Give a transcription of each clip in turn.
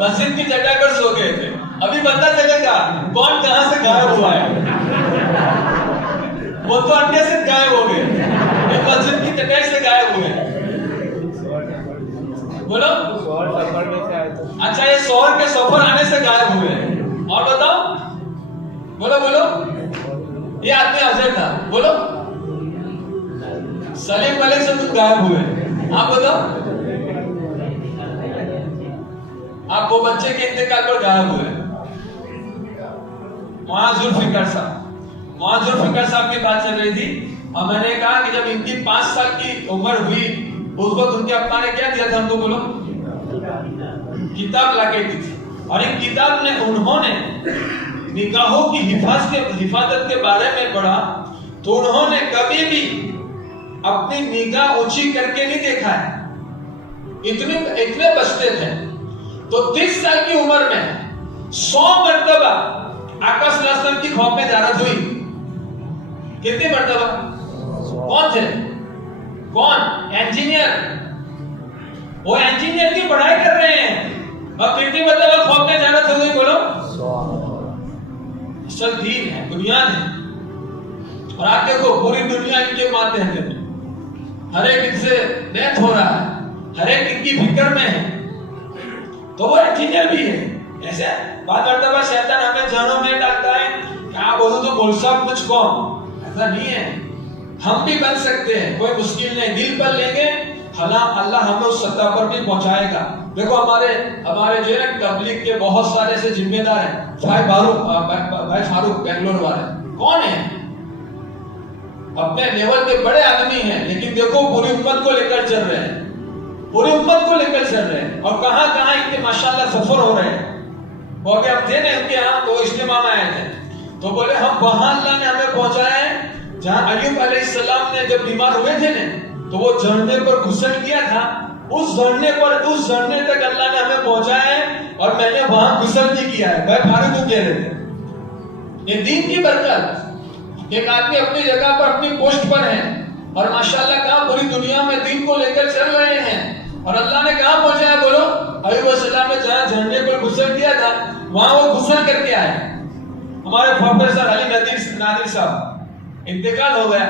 مسجد کی چٹائی پر سو گئے تھے. ابھی پتہ چلے گا کون کہاں سے غائب ہوا ہے. وہ تو انڈے سے غائب ہو گئے, یہ مسجد کی چٹائی سے غائب ہوئے. بولو اچھا, یہ شوہر کے سفر آنے سے غائب ہوئے. اور بتاؤ, بولو بولو, یہ آدمی حاضر تھا. بولو سلیم ملک سے تم غائب ہوئے. آپ بتاؤ, آپ وہ بچے کے انتقال پر غائب ہوئے. وہاں ذوالفقار صاحب کی بات چل رہی تھی, اور میں نے کہا کہ جب ان کی 5 سال کی عمر ہوئی اس وقت ان کے ابا نے کیا دیا تھا ہم کو؟ بولو, کتاب لا کے دی تھی. اور ایک کتاب نے انہوں نے نگاہوں کی حفاظت کے بارے میں پڑھا تو انہوں نے کبھی بھی اپنی نگاہ اونچی کر کے نہیں دیکھا ہے, اتنے بچتے تھے. تو 30 سال کی عمر میں 100 مرتبہ آقا صلی اللہ علیہ وسلم کی خواب میں زیارت ہوئی. کتنی مرتبہ؟ کون تھے؟ کون؟ انجینئر. وہ انجینئر کی پڑھائی کر رہے ہیں اور کتنی مرتبہ خواب میں زیارت ہو گئی؟ بولو. اصل دین ہے, بنیاد ہے. اور آپ دیکھو پوری دنیا ان کے ماتحت ہے, ہر ایک ان سے بیعت ہو رہا ہے, ہر ایک ان کی فکر میں ہے. تو وہ انجینئر بھی ہے. ایسے بات مرتبہ شیطان ہمیں ذہنوں میں ڈالتا ہے کہ آپ بولو تو بول سب کچھ کون. ایسا نہیں ہے, ہم بھی بن سکتے ہیں, کوئی مشکل نہیں. دل پر لیں گے اللہ ہمیں اس سطح پر بھی پہنچائے گا. دیکھو ہمارے جو ہے تبلیغ کے بہت سارے سے ذمہ دار ہیں. بھائی فاروق بنگلور والے کون ہیں؟ اپنے لیول کے بڑے آدمی ہیں, لیکن دیکھو پوری امت کو لے کر چل رہے ہیں, پوری امت کو لے کر چل رہے ہیں. اور کہاں کہاں ان کے ماشاءاللہ سفر ہو رہے ہیں. وہ ابھی ہم تھے نا ان کے یہاں, تو اجتماع میں آئے تھے, تو بولے ہم وہاں اللہ نے ہمیں پہنچایا ہے جہاں ایوب علیہ السلام نے جب بیمار ہوئے تھے نا, تو وہ جھرنے پر گھسل کیا تھا, اس جھرنے تک اللہ نے ہمیں پہنچایا ہے, اور میں نے وہاں گھسل بھی کیا ہے. بھائی فاروق کو کہہ رہے تھے یہ دین کی برکت. ایک آدمی اپنی جگہ پر اپنی پوسٹ پر ہے اور ماشاءاللہ کہاں پوری دنیا میں دین کو لے کر چل رہے ہیں, اور اللہ نے کہاں پہنچایا؟ بولو ایوب علیہ السلام نے جہاں جھرنے پر گھسل کیا تھا وہاں وہ گھسل کر کے آئے. ہمارے پروفیسر علی نادر صاحب انتقال ہو گیا.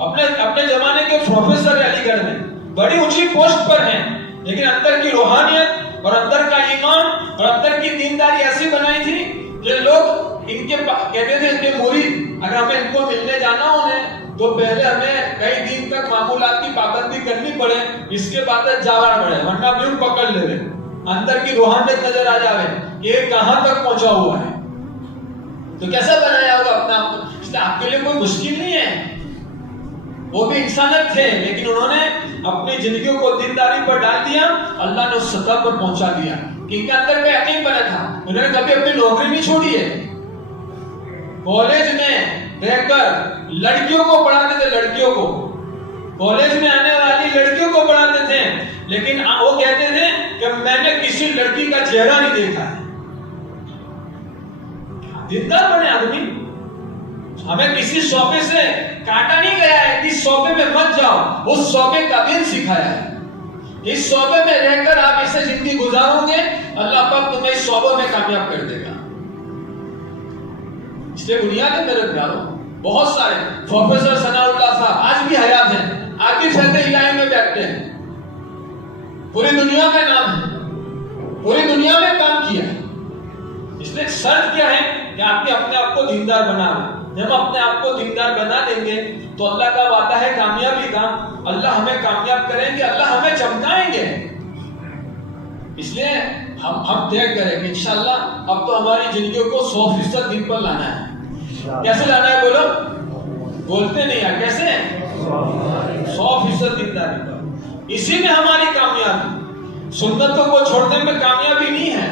اپنے زمانے کے پروفیسر علی گڑھ میں بڑی اونچی پوسٹ پر ہیں, لیکن اندر کی روحانیت اور اندر کا ایمان اور اندر کی دینداری ایسی بنائی تھی کہ لوگ ان کے کہتے تھے کہ مرید اگر ہمیں ان کو ملنے جانا ہو تو پہلے ہمیں کئی دن تک معمولات کی پابندی کرنی پڑے, اس کے بعد جانا پڑے, ورنہ بھی پکڑ لے. اندر کی روحانیت نظر آ جاوے یہ کہاں تک پہنچا ہوا ہے. تو کیسا بنایا ہوگا اپنا آپ کو؟ اس لیے آپ کے لیے کوئی مشکل نہیں ہے. وہ بھی انسانت تھے, لیکن انہوں نے اپنی زندگیوں کو دینداری پر ڈال دیا, اللہ نے اس سطح پر پہنچا دیا کہ ان کے اندر کا یقین بنا تھا. انہوں نے کبھی اپنی نوکری نہیں چھوڑی ہے. کالج میں رہ کر لڑکیوں کو پڑھاتے تھے, لڑکیوں کو کالج میں آنے والی لڑکیوں کو پڑھاتے تھے, لیکن وہ کہتے تھے کہ میں نے کسی لڑکی کا چہرہ نہیں دیکھا ہے. دیندار بنے آدمی. ہمیں کسی شعبے سے کاٹا نہیں گیا ہے کہ اس شعبے میں مت جاؤ, اس شعبے کا دین سکھایا ہے. اس شعبے میں رہ کر آپ ایسے زندگی گزارو گے, اللہ پاک تمہیں اس شعبے میں کامیاب کر دے گا. اس لیے بنیاد ہے میرے پیاروں. بہت سارے پروفیسر ثناء اللہ صاحب آج بھی حیات ہیں, آج بھی فیض الہی میں بیٹھتے ہیں, پوری دنیا میں نام ہے, پوری دنیا میں کام کیا ہے. اس لیے شرط کیا ہے کہ آپ نے اپنے آپ کو دیندار بنا لیں. جب اپنے آپ کو دیندار بنا دیں گے تو اللہ کا وعدہ ہے کامیابی کا. اللہ ہمیں کامیاب کریں گے, اللہ ہمیں چمکائیں گے. اس لیے ہم طے کریں گے انشاءاللہ اب تو ہماری زندگیوں کو 100% دین پر لانا ہے. کیسے لانا ہے بولو؟ بولتے نہیں ہے کیسے؟ 100% دینداری پر. اسی میں ہماری کامیابی. سنتوں کو چھوڑنے میں کامیابی نہیں ہے.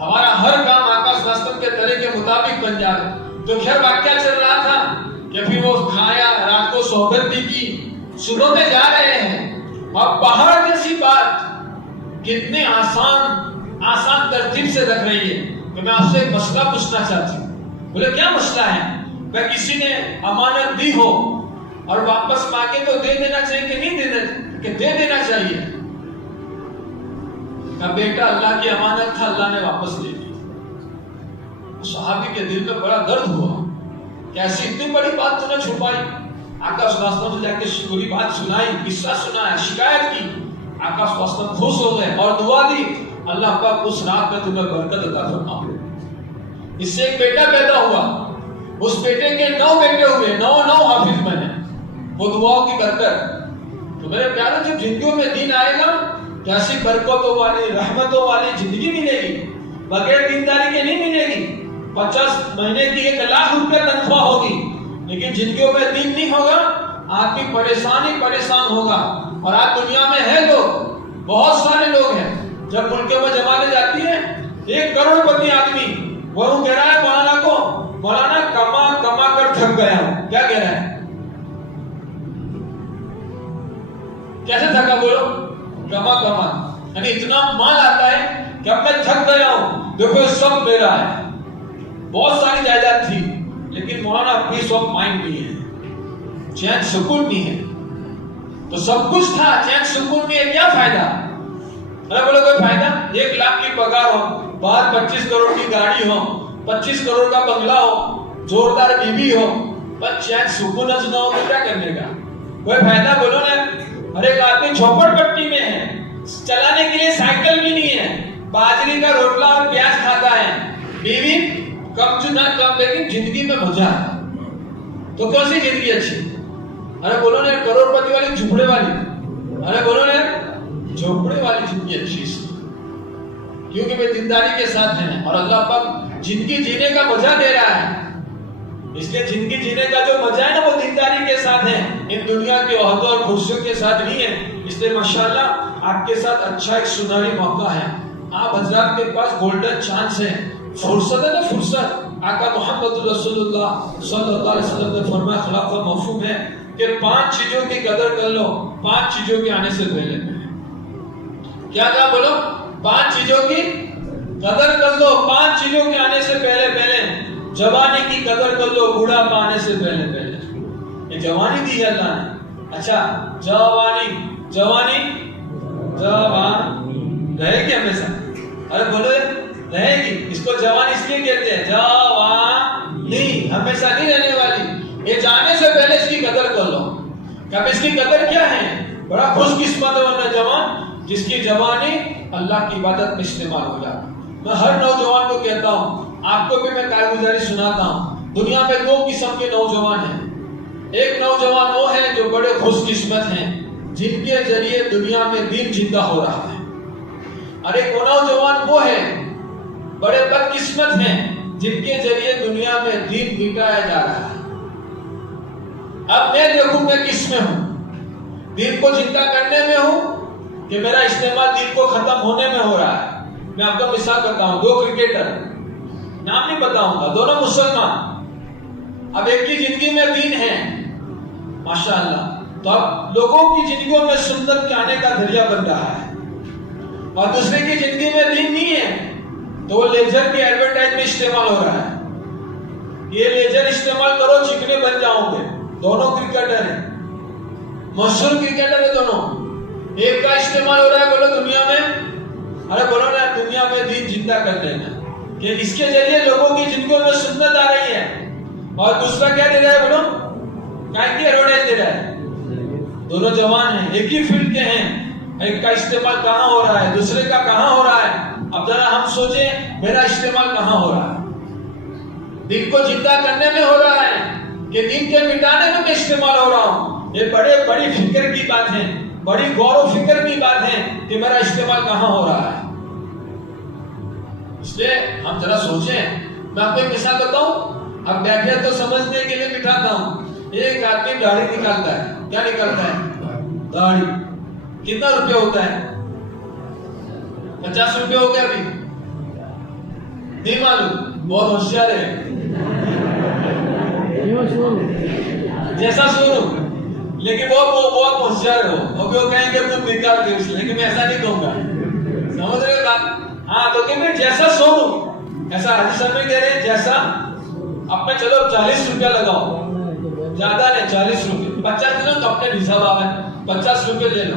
ہمارا ہر کام آقا صلی اللہ علیہ وسلم کے طریقے کے مطابق بن جائے. تو خیر واقعہ چل رہا تھا کہ پھر وہ کھایا, رات کو صحبت بھی کی, صبح میں جا رہے ہیں. اب پہاڑ جیسی بات کتنے آسان ترتیب سے رکھ رہی ہے کہ میں آپ سے ایک مسئلہ پوچھنا چاہتی ہوں. بولے کیا مسئلہ ہے؟ کہ کسی نے امانت دی ہو اور واپس مانگے تو دے دینا چاہیے کہ نہیں دینا, کہ دے دینا چاہیے. کہ بیٹا اللہ کی امانت تھا، اللہ نے واپس لے لی. صحابی کے دل میں بڑا درد ہوا کہ ایسی اتنی بڑی بات تو نے چھپائی. آقا صلی اللہ علیہ وسلم سے جا کے پوری بات سنائی، قصہ سنایا، شکایت کی. آقا صلی اللہ علیہ وسلم خوش ہو گئے اور دعا دی، اللہ پاک اس رات میں تمہیں برکت عطا فرمائے. اس سے ایک بیٹا پیدا ہوا، اس بیٹے کے 9 بیٹے ہوئے، 9 حافظ بنے، وہ دعاؤں کی برکت. تو میرے پیارے جب زندگیوں میں دین آئے گا تو ایسی برکتوں والی رحمتوں والی زندگی ملے گی، بغیر دینداری کے نہیں ملے گی. 50 مہینے کی 1 لاکھ روپے تنخواہ ہوگی، لیکن زندگیوں میں دین نہیں ہوگا، آدمی پریشان ہوگا. اور آج دنیا میں ہے لوگ، بہت سارے لوگ ہیں، جب ملکوں میں جمانے جاتی ہے 1 کروڑپتی آدمی، وہ کہہ رہا ہے مولانا کو، مولانا کما کر تھک گیا ہوں. کیا کہہ رہا ہے؟ کیسے تھکا؟ بولو کما یعنی اتنا مال آتا ہے کہ اب میں تھک گیا ہوں، دیکھو سب میرا ہے. بہت ساری جائیداد تھی، لیکن مولانا پیس آف مائنڈ نہیں ہے، چین سکون نہیں ہے. تو سب کچھ تھا، چین سکون نہیں ہے، کیا فائدہ؟ ارے بولو کوئی فائدہ؟ 1 لاکھ کی پگار ہو، باہر 25 کروڑ کی گاڑی ہو، 25 کروڑ کا بنگلہ ہو، زوردار بیوی ہو، بس چین سکون نہ ہو تو کیا کرنے کا؟ کوئی فائدہ؟ بولو نا. ہر ایک آدمی جھوپڑ پٹی میں ہے، چلانے کے لیے سائیکل بھی نہیں ہے، باجری کا روٹلا اور پیاز کھاتا ہے، بیوی کم نہ کم، لیکن زندگی میں مزہ ہے. تو کون سی زندگی اچھی؟ ارے بولو نا کروڑپتی والی جھوپڑے والی؟ ارے بولو نا جھوپڑے والی زندگی اچھی ہے، کیونکہ وہ دینداری کے ساتھ ہیں اور اللہ پاک زندگی جینے کا مزہ دے رہا ہے. اس لیے زندگی جینے کا جو مزہ ہے نا وہ دینداری کے ساتھ ہے، ان دنیا کے عہدوں اور کرسیوں کے ساتھ نہیں ہے. اس لیے ماشاءاللہ آپ کے ساتھ اچھا ایک سنہری موقع ہے. آپ حضرات کے پاس گولڈن چانس ہے، فرصت ہے نا فرصت. آقا محمد رسول اللہ صلی اللہ علیہ وسلم نے فرمایا، خلاف مفہوم ہے کہ 5 چیزوں کی قدر کر لو 5 چیزوں کے آنے سے پہلے. کیا کہا؟ بولو 5 چیزوں کی قدر کر لو 5 چیزوں کے آنے سے پہلے. جوانی کی قدر کر لو بوڑھا پانے سے پہلے. یہ جوانی دی ہے اللہ نے. اچھا جوانی رہے گی ہمیشہ؟ ارے بولو رہے گی. اس کو جوان اس لیے کہتے ہیں، جوانی ہمیشہ نہیں رہنے والی. یہ جانے سے پہلے اس کی قدر کر لو. اب اس کی قدر کیا ہے؟ بڑا خوش قسمت ہے وہ نوجوان جس کی جوانی اللہ کی عبادت میں استعمال ہو جائے. میں ہر نوجوان کو کہتا ہوں، آپ کو بھی میں کارگزاری سناتا ہوں. دنیا میں 2 قسم کے نوجوان ہیں. ایک نوجوان وہ ہے جو بڑے خوش قسمت ہیں، جن کے ذریعے دنیا میں دین زندہ ہو رہا ہے. اور ایک وہ نوجوان وہ ہے بڑے بد قسمت ہیں جن کے ذریعے دنیا میں دین مٹایا جا رہا ہے. اب میں دیکھوں میں کس میں ہوں، دین کو زندہ کرنے میں ہوں کہ میرا استعمال دین کو ختم ہونے میں ہو رہا ہے. میں آپ کو مثال بتاؤں، 2 کرکٹر، نام نہیں بتاؤں گا، دونوں مسلمان. اب ایک کی زندگی میں دین ہے ماشاءاللہ، تو اب لوگوں کی زندگیوں میں سنت کے آنے کا ذریعہ بن رہا ہے. اور دوسرے کی زندگی میں دین نہیں ہے تو وہ لیزر کی ایڈورٹائز میں استعمال ہو رہا ہے. یہ لیزر استعمال کرو چکنے بن جاؤں گے. دونوں کرکٹر ہیں، مشہور کرکٹر ہیں دونوں. ایک کا استعمال ہو رہا ہے بولو دنیا میں، ارے بولو نا دنیا میں دین زندہ کر لینا کہ اس کے ذریعے لوگوں کی زندگیوں میں سنت آ رہی ہے. اور دوسرا کیا دے رہا ہے بولو؟ کیا کی ایڈورٹائز دے رہا ہے. دونوں جوان ہیں، ایک ہی فیلڈ کے ہیں. ایک کا استعمال کہاں ہو رہا ہے، دوسرے کا کہاں ہو رہا ہے؟ اب ذرا ہم سوچیں میرا استعمال کہاں ہو رہا ہے؟ دین کو زندہ کرنے میں ہو رہا ہے کہ دین کے مٹانے میں استعمال ہو رہا ہوں؟ یہ بڑی فکر کی بات ہے، بڑی غور و فکر کی بات ہے کہ میرا استعمال کہاں ہو رہا ہے. اس لیے ہم ذرا سوچیں. میں آپ کو ایک مثال بتاؤں، اب بیٹھے تو سمجھنے کے لیے بٹھاتا ہوں. ایک آدمی داڑھی نکالتا ہے. کیا نکالتا ہے؟ داڑھی. کتنا روپے ہوتا ہے؟ 50 روپے ہو گیا. ابھی نہیں معلوم، بہت ہوشیار ہے. جیسا سنو، لیکن وہ بہت ہوشیار ہو. ابھی وہ کہیں گے تم نکال دے اس لیے، لیکن میں ایسا نہیں کہوں گا. سمجھ رہے بات؟ ہاں تو کہ جیسا سنو ایسا حدیث صاحب میں کہہ رہے ہیں جیسا. اب میں چلو 40 روپیہ لگاؤ، زیادہ نہیں 40 روپے. 50 دے لو تو اپنے حساب آ گئے، 50 روپے لے لو.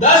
10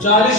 40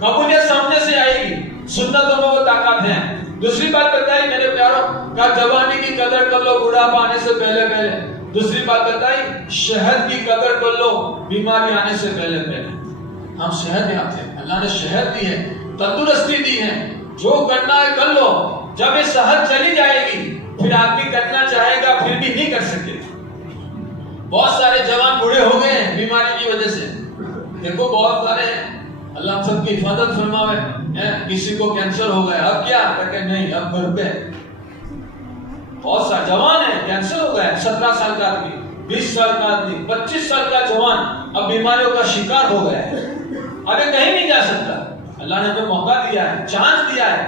قبولیت سامنے سے آئے گی، سنتوں میں وہ طاقت ہے۔ دوسری بات بتائی میرے پیاروں کہ جوانی کی قدر کر لو بڑھاپا آنے سے پہلے پہلے۔ دوسری بات بتائی شہد کی قدر کر لو بیماری آنے سے پہلے پہلے۔ ہم صحت یافتہ ہیں، اللہ نے صحت دی ہے، تندرستی دی ہے، جو کرنا ہے کر لو۔ جب یہ صحت چلی جائے گی پھر آدمی کرنا چاہے گا پھر بھی نہیں کر سکے۔ بہت سارے جوان بوڑھے ہو گئے ہیں بیماری کی وجہ سے، دیکھو بہت سارے ہیں، اللہ ہم سب کی حفاظت فرماوے۔ کسی کو کینسر ہو گیا، اب کیا کہ نہیں اب گھر پہ۔ بہت سارے جوان ہیں کینسر ہو گیا، 17 سال کا آدمی، 20 سال کا آدمی، 25 سال کا جوان اب بیماریوں کا شکار ہو گیا ہے، ابھی کہیں نہیں جا سکتا۔ اللہ نے جو موقع دیا ہے، چانس دیا ہے،